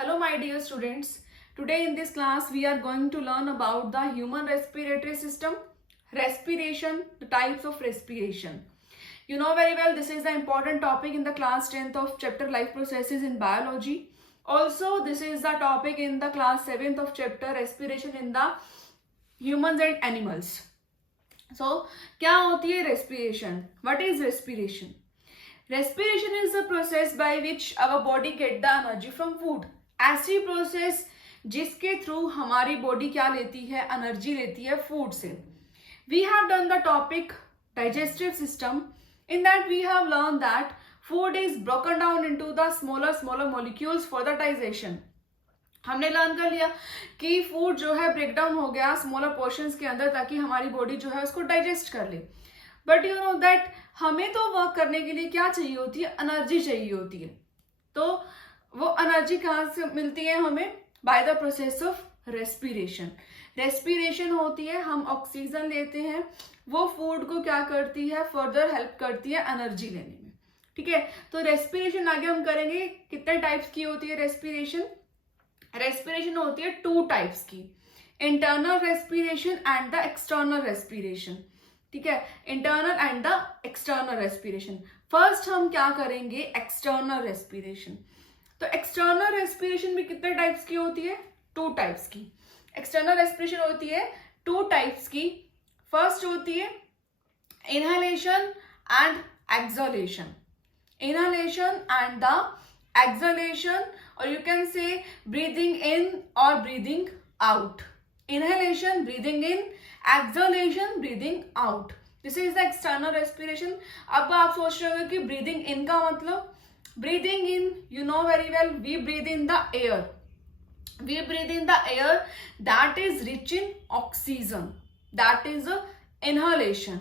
Hello my dear students. Today in this class we are going to learn about the human respiratory system, respiration, the types of respiration. You know very well this is the important topic in the class 10th of chapter life processes in biology. Also this is the topic in the class 7th of chapter respiration in the humans and animals. So क्या होती है respiration? What is respiration? Respiration is a process by which our body get the energy from food. ऐसी process जिसके through हमारी body क्या लेती है, energy लेती है फूड से. We have done the topic digestive system. In that we have learn that food is broken down into the smaller molecules for the digestion. हमने लर्न कर लिया कि फूड जो है ब्रेक डाउन हो गया स्मॉलर पोर्शंस के अंदर ताकि हमारी बॉडी जो है उसको डाइजेस्ट कर ले. बट यू नो दैट हमें तो वर्क करने के लिए क्या चाहिए होती है, एनर्जी चाहिए होती है. तो वो एनर्जी कहाँ से मिलती है हमें? By the process of respiration. Respiration होती है, हम ऑक्सीजन लेते हैं, वो फूड को क्या करती है, फर्दर हेल्प करती है एनर्जी लेने में. ठीक है, तो रेस्पिरेशन आगे हम करेंगे. कितने टाइप्स की होती है रेस्पिरेशन? रेस्पिरेशन होती है 2 टाइप्स की, internal respiration and the external respiration. ठीक है, internal and the external respiration. First हम क्या करेंगे, एक्सटर्नल रेस्पिरेशन. तो एक्सटर्नल रेस्पिरेशन भी कितने टाइप्स की होती है? 2 टाइप्स की. एक्सटर्नल रेस्पिरेशन होती है 2 टाइप्स की. फर्स्ट होती है inhalation and exhalation. Inhalation and the exhalation, और you can say breathing in और breathing out. Inhalation breathing in, exhalation breathing out. This is the external respiration. अब आप सोच रहे हो कि ब्रीदिंग इन का मतलब, breathing in, you know very well, we breathe in the air. We breathe in the air that is rich in oxygen. That is a inhalation.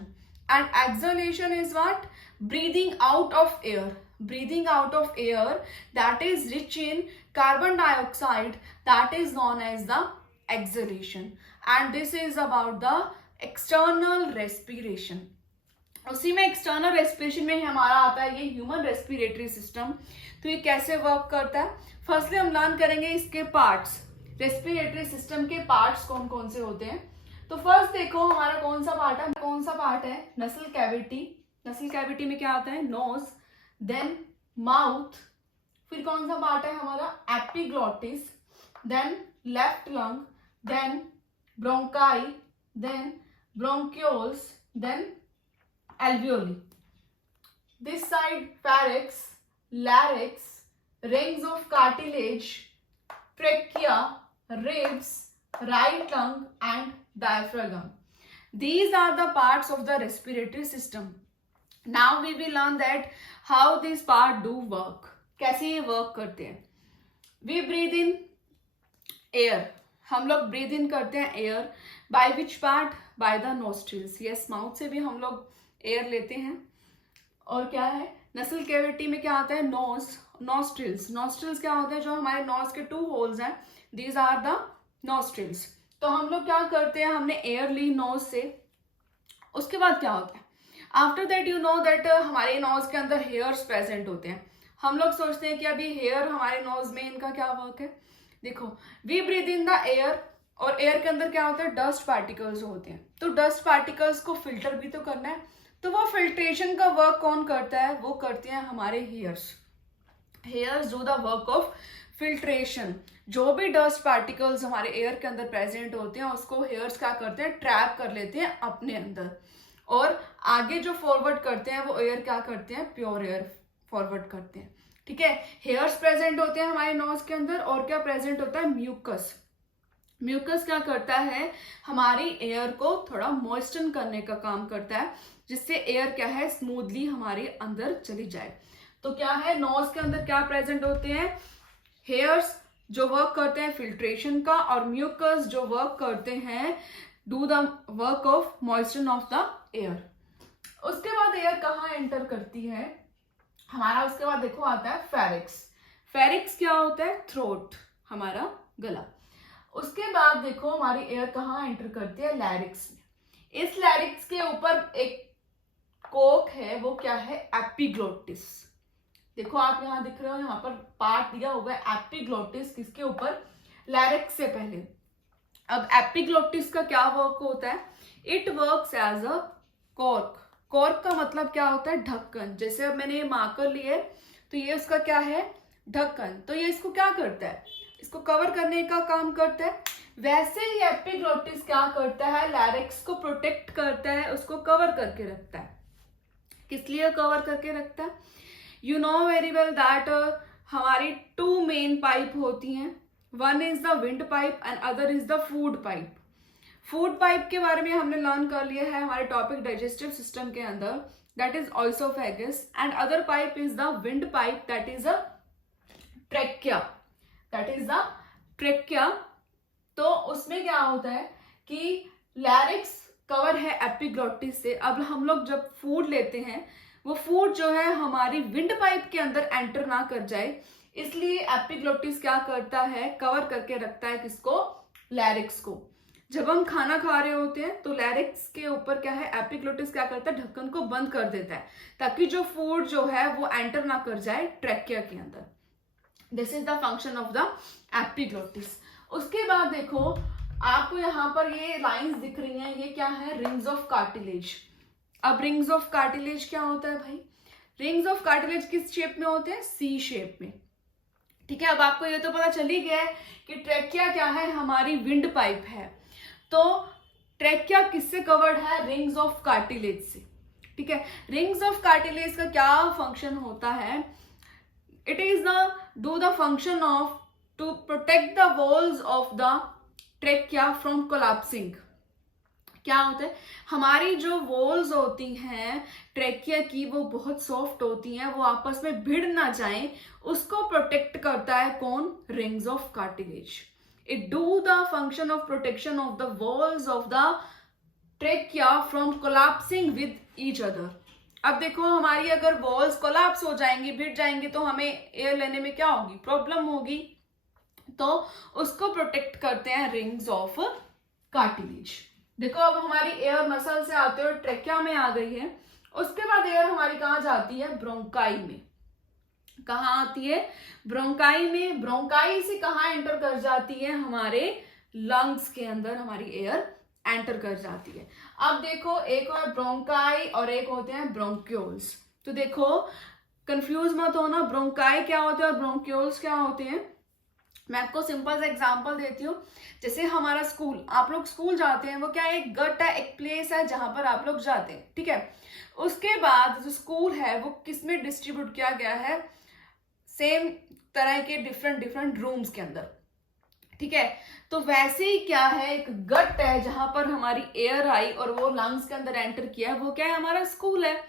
And exhalation is what? Breathing out of air. Breathing out of air that is rich in carbon dioxide. That is known as the exhalation. And this is about the external respiration. उसी में external respiration में हमारा आता है ये human respiratory system. तो ये कैसे वर्क करता है? फर्स्टली हम लर्न करेंगे इसके पार्ट्स. रेस्पिरेटरी सिस्टम के पार्ट्स कौन कौन से होते हैं. तो फर्स्ट देखो हमारा कौन सा पार्ट है, नसल कैविटी. नसल कैविटी में क्या आता है? नोज, देन माउथ, फिर कौन सा पार्ट है हमारा? Epiglottis, then left lung, then bronchi, then bronchioles, then alveoli. This side pharynx, larynx, rings of cartilage, trachea, ribs, right lung and diaphragm. These are the parts of the respiratory system. Now we will learn that how these parts do work. कैसे ये work करते हैं? We breathe in air. हम लोग breathe in करते हैं air. By which part? By the nostrils. Yes, mouth से भी हम लोग एयर लेते हैं. और क्या है, नसल कैविटी में क्या आता है? Knows, nostrils. नॉस्ट्रिल्स क्या होता है? जो हमारे नोज के 2 होल्स हैं, दीज आर द नॉस्ट्रिल्स. तो हम लोग क्या करते हैं, हमने एयर ली नोज से. उसके बाद क्या होता है? After that you know that हमारे नोज के अंदर हेयर्स प्रेजेंट होते हैं. हम लोग सोचते हैं कि अभी हेयर हमारे नोज में, इनका क्या वर्क है? देखो, we breathe in the air, और एयर के अंदर क्या होता है? डस्ट पार्टिकल्स होते हैं. तो डस्ट पार्टिकल्स को फिल्टर भी तो करना है. तो वो फिल्ट्रेशन का वर्क कौन करता है? वो करते हैं हमारे hairs. Hairs do the work of filtration. जो भी डस्ट पार्टिकल्स हमारे एयर के अंदर प्रेजेंट होते हैं उसको हेयर्स क्या करते हैं? ट्रैप कर लेते हैं अपने अंदर, और आगे जो फॉरवर्ड करते हैं वो एयर क्या करते हैं? प्योर एयर फॉरवर्ड करते हैं. ठीक है, हेयर्स प्रेजेंट होते हैं हमारे नोज के अंदर. और क्या प्रेजेंट होता है? म्यूकस. म्यूकस क्या करता है? हमारी एयर को थोड़ा मॉइस्टन करने का काम करता है, जिससे एयर क्या है? स्मूथली हमारे अंदर चली जाए. तो क्या है, नोज के अंदर क्या प्रेजेंट होते हैं? हेयर्स जो वर्क करते हैं फिल्ट्रेशन का, और म्यूकस जो वर्क करते हैं do the work of moisture of the air. उसके बाद एयर कहाँ एंटर करती है हमारा? उसके बाद देखो आता है फेरिक्स. फेरिक्स क्या होता है? थ्रोट, हमारा गला. उसके बाद देखो हमारी एयर कहाँ एंटर करती है? लैरिक्स में. इस लैरिक्स के ऊपर एक कोक है, वो क्या है? एपिग्लोटिस. देखो आप यहाँ दिख रहे हो, यहाँ पर पार्ट दिया हुआ है एपिग्लोटिस, किसके ऊपर, लैरिक्स से पहले। अब एपिग्लोटिस का क्या वर्क होता है, it works as a cork. Cork का मतलब क्या होता है, ढक्कन। जैसे अब मैंने ये मार्कर लिए तो ये उसका क्या है, ढक्कन। तो ये इसको क्या करता है, इसको कवर करने का काम करता है। वैसे ही एपिग्लोटिस क्या करता है, लैरिक्स को प्रोटेक्ट करता है, उसको कवर करके रखता है। किस लिए कवर करके रखता है, you know very well that हमारी 2 मेन पाइप होती हैं, one is the wind pipe and other is the food pipe. Food pipe के बारे में हमने लर्न कर लिया है हमारे टॉपिक डाइजेस्टिव सिस्टम के अंदर, that is oesophagus, and other pipe is the wind pipe, that is a trachea, that is the trachea. तो उसमें क्या होता है कि लैरिक्स कवर है एपिग्लोटिस से। अब हम लोग जब फूड लेते हैं, वो फूड जो है हमारी विंड पाइप के अंदर एंटर ना कर जाए, इसलिए एपिग्लोटिस क्या करता है, कवर करके रखता है किसको, लैरिक्स को। जब हम खाना खा रहे होते हैं तो लैरिक्स के ऊपर क्या है, एपिग्लोटिस क्या करता है, ढक्कन को बंद कर देता है ताकि जो फूड जो है वो एंटर ना कर जाए ट्रैकिया के अंदर। This is the function of the epiglottis. उसके बाद देखो आपको यहाँ पर ये लाइंस दिख रही हैं, ये क्या है, रिंग्स ऑफ कार्टिलेज। अब रिंग्स ऑफ कार्टिलेज क्या होता है भाई, रिंग्स ऑफ कार्टिलेज किस शेप में होते हैं, सी शेप में। ठीक है, अब आपको ये तो पता चल ही गया है कि ट्रैकिया क्या है, हमारी विंड पाइप है। तो ट्रैकिया किससे कवर्ड है, रिंग्स ऑफ कार्टिलेज से। ठीक है, रिंग्स ऑफ कार्टिलेज का क्या फंक्शन होता है, it is the do the function of to protect the walls of the trachea from collapsing. क्या होता है, हमारी जो वॉल्स होती हैं ट्रैकिया की वो बहुत सॉफ्ट होती हैं, वो आपस में भिड़ ना जाएं, उसको प्रोटेक्ट करता है कौन, rings of cartilage. It do the function of protection of the walls of the trachea from collapsing with each other. अब देखो हमारी अगर वॉल्स कोलैप्स हो जाएंगी, भिड़ जाएंगी, तो हमें एयर लेने में क्या होगी, प्रॉब्लम होगी। तो उसको प्रोटेक्ट करते हैं रिंग्स ऑफ कार्टिलेज। देखो अब हमारी एयर मसल से आते हुए ट्रैकिया में आ गई है। उसके बाद एयर हमारी कहाँ जाती है, ब्रोंकाई में। कहाँ आती है, ब्रोंकाई में। ब्रोंकाई से कहाँ एंटर कर जाती है, हमारे लंग्स के अंदर हमारी एयर एंटर कर जाती है। अब देखो एक और ब्रोंकाई और एक होते हैं ब्रोंक्यूल्स। तो देखो कंफ्यूज मत होना, ब्रोंकाई क्या होते हैं और ब्रोंक्यूल्स क्या होते हैं। मैं आपको सिंपल सा एग्जांपल देती हूँ। जैसे हमारा स्कूल, आप लोग स्कूल जाते हैं, वो क्या एक गट है, एक प्लेस है जहां पर आप लोग जाते हैं। ठीक है, उसके बाद जो स्कूल है वो किसमें डिस्ट्रीब्यूट किया गया है, सेम तरह के डिफरेंट डिफरेंट रूम्स के अंदर। ठीक है, तो वैसे ही क्या है, एक गट है जहां पर हमारी एयर आई और वो लंग्स के अंदर एंटर किया है, वो क्या है, हमारा स्कूल है।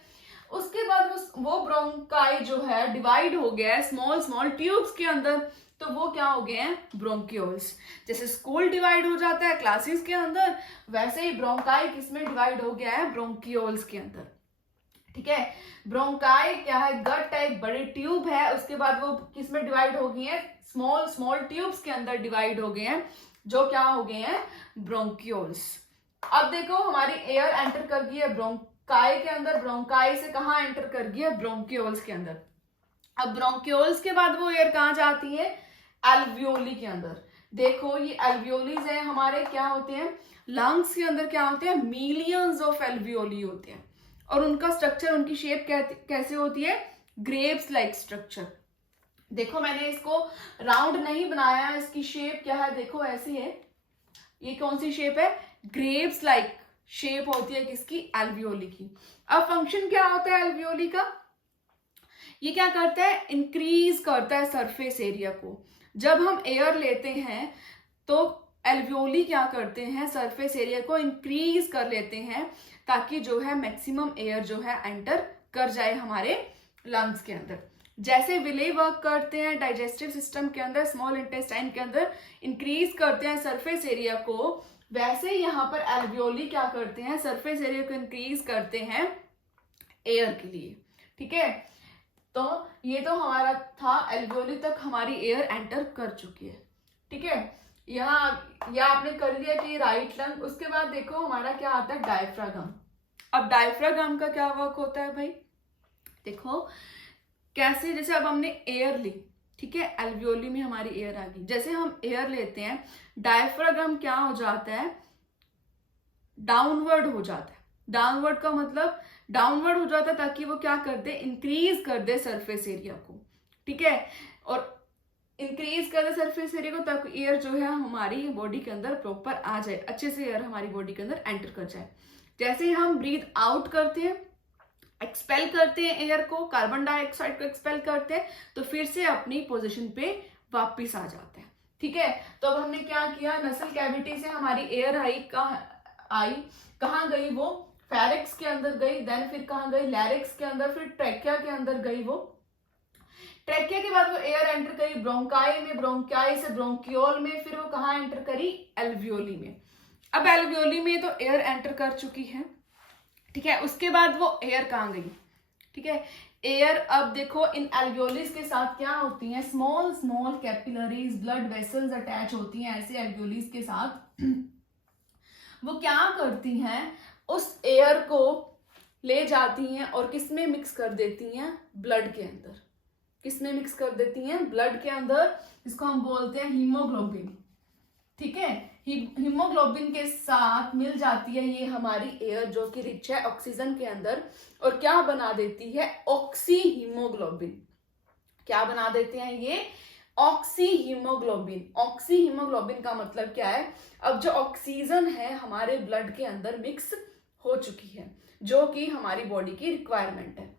उसके बाद वो ब्रोंकाई जो है डिवाइड हो गया है स्मॉल स्मॉल ट्यूब्स के अंदर, तो वो क्या हो गए हैं, ब्रोंक्यूल्स। जैसे स्कूल डिवाइड हो जाता है क्लासेस के अंदर, वैसे ही ब्रोंकाई किसमें डिवाइड हो गया है, ब्रोंक्यूल्स के अंदर। ठीक है, ब्रोंकाई क्या है, गट है, एक बड़ी ट्यूब है, उसके बाद वो किसमें डिवाइड हो गई है, स्मॉल स्मॉल ट्यूब्स के अंदर डिवाइड हो गए हैं, जो क्या हो गए हैं, ब्रोंक्यूल्स। अब देखो हमारी एयर एंटर कर गई है ब्रोंकाई के अंदर, ब्रोंकाई से कहाँ एंटर कर गई है, ब्रोंक्यूल्स के अंदर। अब ब्रोंक्यूल्स के बाद वो एयर कहाँ जाती है, एल्वियोली के अंदर। देखो ये एल्वियोलीज है हमारे, क्या होते हैं, लंग्स के अंदर क्या होते हैं, मिलियंस ऑफ एल्वियोली होते हैं, और उनका स्ट्रक्चर, उनकी शेप कैसे होती है, ग्रेव्स लाइक स्ट्रक्चर। देखो मैंने इसको राउंड नहीं बनाया, इसकी शेप क्या है, देखो ऐसी है। ये कौन सी शेप है, ग्रेव्स लाइक शेप होती है किसकी, एल्वियोली की। अब फंक्शन क्या होता है एल्वियोली का, ये क्या करता है, इंक्रीज करता है सरफेस एरिया को। जब हम एयर लेते हैं तो एल्वियोली क्या करते हैं, सरफेस एरिया को इंक्रीज कर लेते हैं ताकि जो है मैक्सिमम एयर जो है एंटर कर जाए हमारे लंग्स के अंदर। जैसे विले वर्क करते हैं डाइजेस्टिव सिस्टम के अंदर, स्मॉल इंटेस्टाइन के अंदर इंक्रीज करते हैं सरफेस एरिया को, वैसे यहाँ पर एल्वियोली क्या करते हैं, सरफेस एरिया को इंक्रीज करते हैं एयर के लिए। ठीक है, तो ये तो हमारा था, एल्वियोली तक हमारी एयर एंटर कर चुकी है। ठीक है, यहाँ या आपने कर लिया कि राइट लंग। उसके बाद देखो हमारा क्या आता है, डायफ्रागम। अब डायफ्रागम का क्या वर्क होता है भाई, देखो कैसे, जैसे अब हमने एयर ली, ठीक है, एल्वियोली में हमारी एयर आ गई, जैसे हम एयर लेते हैं डायफ्राग्राम क्या हो जाता है, डाउनवर्ड हो जाता है। डाउनवर्ड का मतलब डाउनवर्ड हो जाता है ताकि वो क्या कर दे, इंक्रीज कर दे सरफेस एरिया को, ठीक है, और इंक्रीज कर दे सरफेस एरिया को ताकि एयर जो है हमारी बॉडी के अंदर प्रॉपर आ जाए, अच्छे से एयर हमारी बॉडी के अंदर एंटर कर जाए। जैसे ही हम ब्रीथ आउट करते हैं, एक्सपेल करते हैं एयर को, कार्बन डाइऑक्साइड को एक्सपेल करते हैं, तो फिर से अपनी पोजीशन पे वापस आ जाते हैं, ठीक है। तो अब हमने क्या किया, नसल कैविटी से हमारी एयर कहाँ गई, वो फेरिक्स के अंदर गई, देन फिर कहाँ गई, लैरिक्स के अंदर, फिर ट्रैकिया के अंदर गई, वो ट्रैकिया के बाद वो एयर एंटर करी ब्रोंकाई में, ब्रोंकाई से ब्रोंकियोल में, फिर वो कहाँ एंटर करी, एल्वियोली में। अब एल्वियोली में तो एयर एंटर कर चुकी है, ठीक है, उसके बाद वो एयर कहाँ गई, ठीक है, एयर, अब देखो इन एल्वियोलिस के साथ क्या होती हैं, small small capillaries, blood vessels attach होती हैं, ऐसे एल्वियोलिस के साथ वो क्या करती हैं, उस एयर को ले जाती हैं और किसमें मिक्स कर देती हैं, ब्लड के अंदर। किसमें मिक्स कर देती हैं, ब्लड के अंदर, जिसको हम बोलते हैं हीमोग्लोबिन, ठीक है। हीमोग्लोबिन के साथ मिल जाती है ये हमारी एयर जो कि रिच है ऑक्सीजन के अंदर, और क्या बना देती है, ऑक्सी हीमोग्लोबिन। क्या बना देते हैं ये, ऑक्सी हीमोग्लोबिन। ऑक्सी हीमोग्लोबिन का मतलब क्या है, अब जो ऑक्सीजन है हमारे ब्लड के अंदर मिक्स हो चुकी है, जो कि हमारी बॉडी की रिक्वायरमेंट है।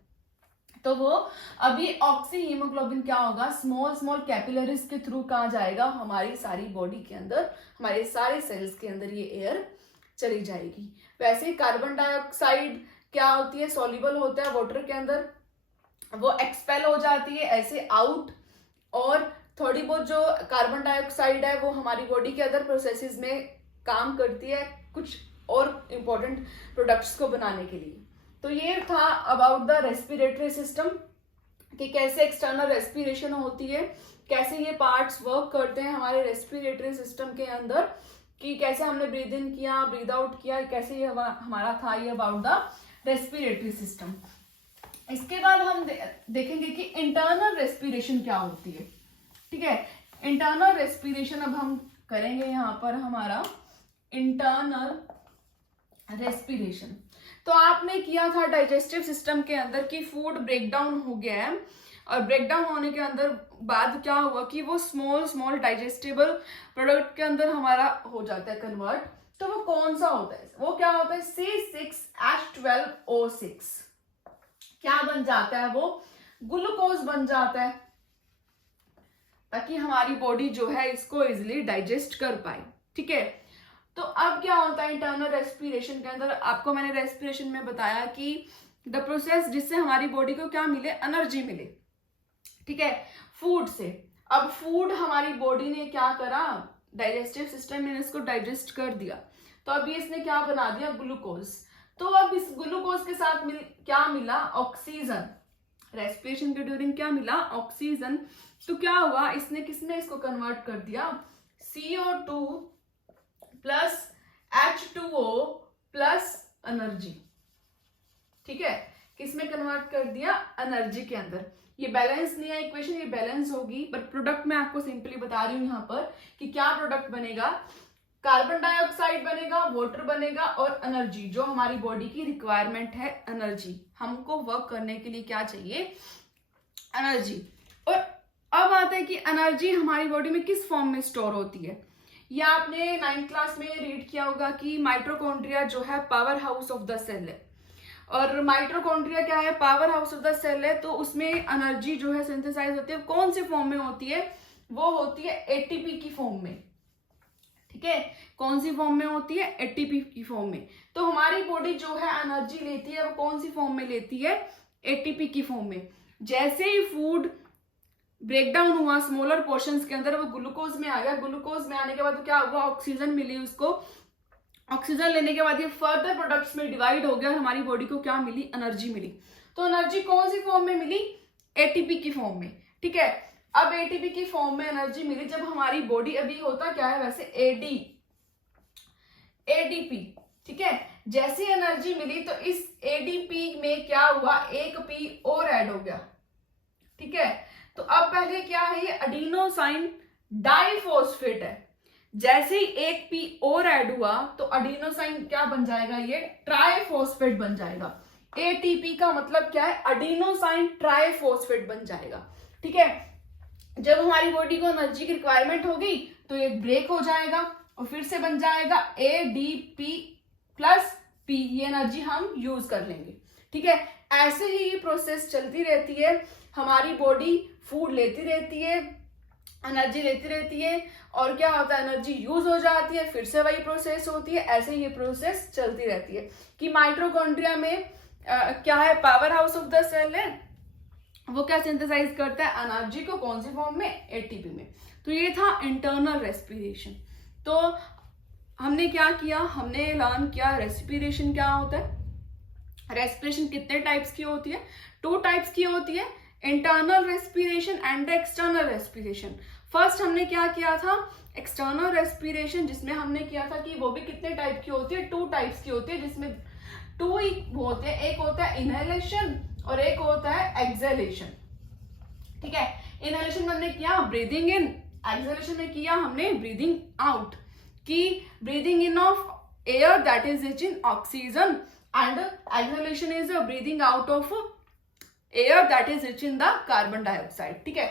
तो वो अभी ऑक्सी हीमोग्लोबिन क्या होगा, स्मॉल स्मॉल कैपिलरीज के थ्रू कहाँ जाएगा, हमारी सारी बॉडी के अंदर, हमारे सारे सेल्स के अंदर ये एयर चली जाएगी। वैसे कार्बन डाइऑक्साइड क्या होती है, सॉल्युबल होता है वाटर के अंदर, वो एक्सपेल हो जाती है ऐसे आउट, और थोड़ी बहुत जो कार्बन डाइऑक्साइड है वो हमारी बॉडी के अदर प्रोसेसेस में काम करती है, कुछ और इंपॉर्टेंट प्रोडक्ट्स को बनाने के लिए। तो ये था अबाउट द रेस्पिरेटरी सिस्टम, कि कैसे एक्सटर्नल रेस्पिरेशन होती है, कैसे ये पार्ट्स वर्क करते हैं हमारे रेस्पिरेटरी सिस्टम के अंदर, कि कैसे हमने ब्रीद इन किया, ब्रीद आउट किया, कैसे ये हमारा था ये अबाउट द रेस्पिरेटरी सिस्टम। इसके बाद हम देखेंगे कि इंटरनल रेस्पिरेशन क्या होती है, ठीक है। इंटरनल रेस्पिरेशन अब हम करेंगे यहाँ पर हमारा इंटरनल रेस्पिरेशन। तो आपने किया था डाइजेस्टिव सिस्टम के अंदर कि फूड ब्रेकडाउन हो गया है, और ब्रेकडाउन होने के अंदर बाद क्या हुआ कि वो स्मॉल स्मॉल डाइजेस्टेबल प्रोडक्ट के अंदर हमारा हो जाता है कन्वर्ट। तो वो कौन सा होता है, वो क्या होता है, C6H12O6 क्या बन जाता है, वो ग्लूकोज बन जाता है, ताकि हमारी बॉडी जो है इसको इजिली डाइजेस्ट कर पाए, ठीक है। तो अब क्या होता है इंटरनल रेस्पिरेशन के अंदर, आपको मैंने रेस्पिरेशन में बताया कि द प्रोसेस जिससे हमारी बॉडी को क्या मिले, एनर्जी मिले, ठीक है, फूड से। अब फूड हमारी बॉडी ने क्या करा, डाइजेस्टिव सिस्टम ने इसको डाइजेस्ट कर दिया, तो अभी इसने क्या बना दिया, ग्लूकोज। तो अब इस ग्लूकोज के साथ क्या मिला, ऑक्सीजन। रेस्पिरेशन के ड्यूरिंग क्या मिला, ऑक्सीजन। तो क्या हुआ, इसने किसमें इसको कन्वर्ट कर दिया, CO2 plus H2O plus energy, ठीक है, किसमें कन्वर्ट कर दिया, एनर्जी के अंदर। ये बैलेंस नहीं है इक्वेशन, ये बैलेंस होगी, बट प्रोडक्ट मैं आपको सिंपली बता रही हूं यहाँ पर कि क्या प्रोडक्ट बनेगा, कार्बन डाइऑक्साइड बनेगा, वाटर बनेगा, और एनर्जी, जो हमारी बॉडी की रिक्वायरमेंट है, एनर्जी। हमको वर्क करने के लिए क्या चाहिए, एनर्जी। और अब आता है कि एनर्जी हमारी बॉडी में किस फॉर्म में स्टोर होती है। ये आपने 9th क्लास में रीड किया होगा कि माइटोकॉन्ड्रिया जो है power house of the cell है, और माइटोकॉन्ड्रिया क्या है, power house of the cell है। तो उसमें एनर्जी जो है सिंथेसाइज होती है, कौन से फॉर्म में होती है, वो होती है एटीपी की फॉर्म में, ठीक है। कौन सी फॉर्म में होती है, एटीपी की फॉर्म में। तो हमारी बॉडी जो है एनर्जी लेती है, वो कौन सी फॉर्म में लेती है, एटीपी की फॉर्म में। जैसे ही फूड ब्रेकडाउन हुआ स्मॉलर पोर्शंस के अंदर, वो ग्लूकोज में आ गया, ग्लूकोज में आने के बाद क्या हुआ, ऑक्सीजन मिली उसको, ऑक्सीजन लेने के बाद ये फर्दर प्रोडक्ट्स में डिवाइड हो गया और हमारी बॉडी को क्या मिली, एनर्जी मिली। तो एनर्जी कौन सी फॉर्म में मिली, एटीपी की फॉर्म में, ठीक है। अब एटीपी की फॉर्म में एनर्जी मिली, जब हमारी बॉडी, अभी होता क्या है वैसे एडीपी, ठीक है। जैसी एनर्जी मिली तो इस एडीपी में क्या हुआ, एक पी और ऐड हो गया, ठीक है। तो अब पहले क्या है, ये एडिनोसाइन डाइफॉस्फेट है। जैसे ही एक पी और ऐड हुआ तो एडिनोसाइन क्या बन जाएगा, ये ट्राइफॉस्फेट बन जाएगा। एटीपी का मतलब क्या है, एडिनोसाइन ट्राइफॉस्फेट बन जाएगा। ठीक है, जब हमारी बॉडी को एनर्जी की रिक्वायरमेंट होगी तो ये ब्रेक हो जाएगा और फिर से बन जाएगा एडीपी प्लस पी, ये एनर्जी हम यूज कर लेंगे। ठीक है, ऐसे ही ये प्रोसेस चलती रहती है, हमारी बॉडी फूड लेती रहती है, एनर्जी लेती रहती है, और क्या होता है, एनर्जी यूज हो जाती है, फिर से वही प्रोसेस होती है। ऐसे ही ये प्रोसेस चलती रहती है कि माइटोकॉन्ड्रिया में क्या है, power house of the cell है, वो क्या सिंथेसाइज करता है एनर्जी को, कौन सी फॉर्म में, एटीपी में। तो ये था इंटरनल रेस्पिरेशन। तो हमने क्या किया, हमने लर्न किया रेस्पिरेशन क्या होता है। रेस्पिरेशन कितने टाइप्स की होती है, 2 टाइप्स की होती है, internal respiration and external respiration. First हमने क्या किया था, एक्सटर्नल रेस्पिरेशन, जिसमें हमने किया था कि वो भी कितने टाइप की होती है, 2 टाइप्स की होती है, जिसमें 2 ही होते हैं, एक होता है इनहेलेशन और एक होता है एक्सहेलेशन। ठीक है, इनहेलेशन में हमने किया ब्रीदिंग इन, एक्सहेलेशन में किया हमने ब्रीदिंग आउट, कि breathing in of air that is rich in oxygen and exhalation is breathing out of air that is rich in the carbon dioxide. ठीक है,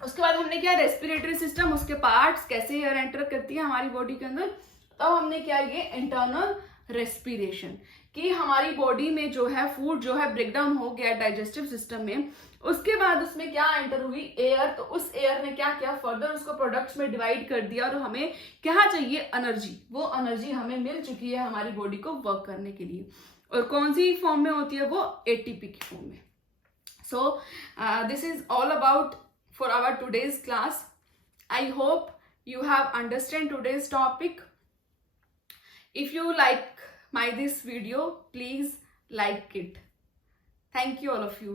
उसके बाद हमने किया रेस्पिरेटरी सिस्टम, उसके पार्ट्स, कैसे एयर एंटर करती है हमारी बॉडी के अंदर। तब हमने किया ये इंटरनल रेस्पिरेशन, कि हमारी बॉडी में जो है फूड जो है ब्रेकडाउन हो गया डाइजेस्टिव सिस्टम में, उसके बाद उसमें क्या एंटर हुई, एयर। तो उस एयर ने क्या किया, फर्दर उसको प्रोडक्ट्स में डिवाइड कर दिया, और हमें क्या चाहिए, एनर्जी। वो एनर्जी हमें मिल चुकी है हमारी बॉडी को वर्क करने के लिए, और कौन सी फॉर्म में होती है, वो एटीपी की फॉर्म में। So this is all about for our today's class. I hope you have understand today's topic. If you like this video, please like it. Thank you all of you.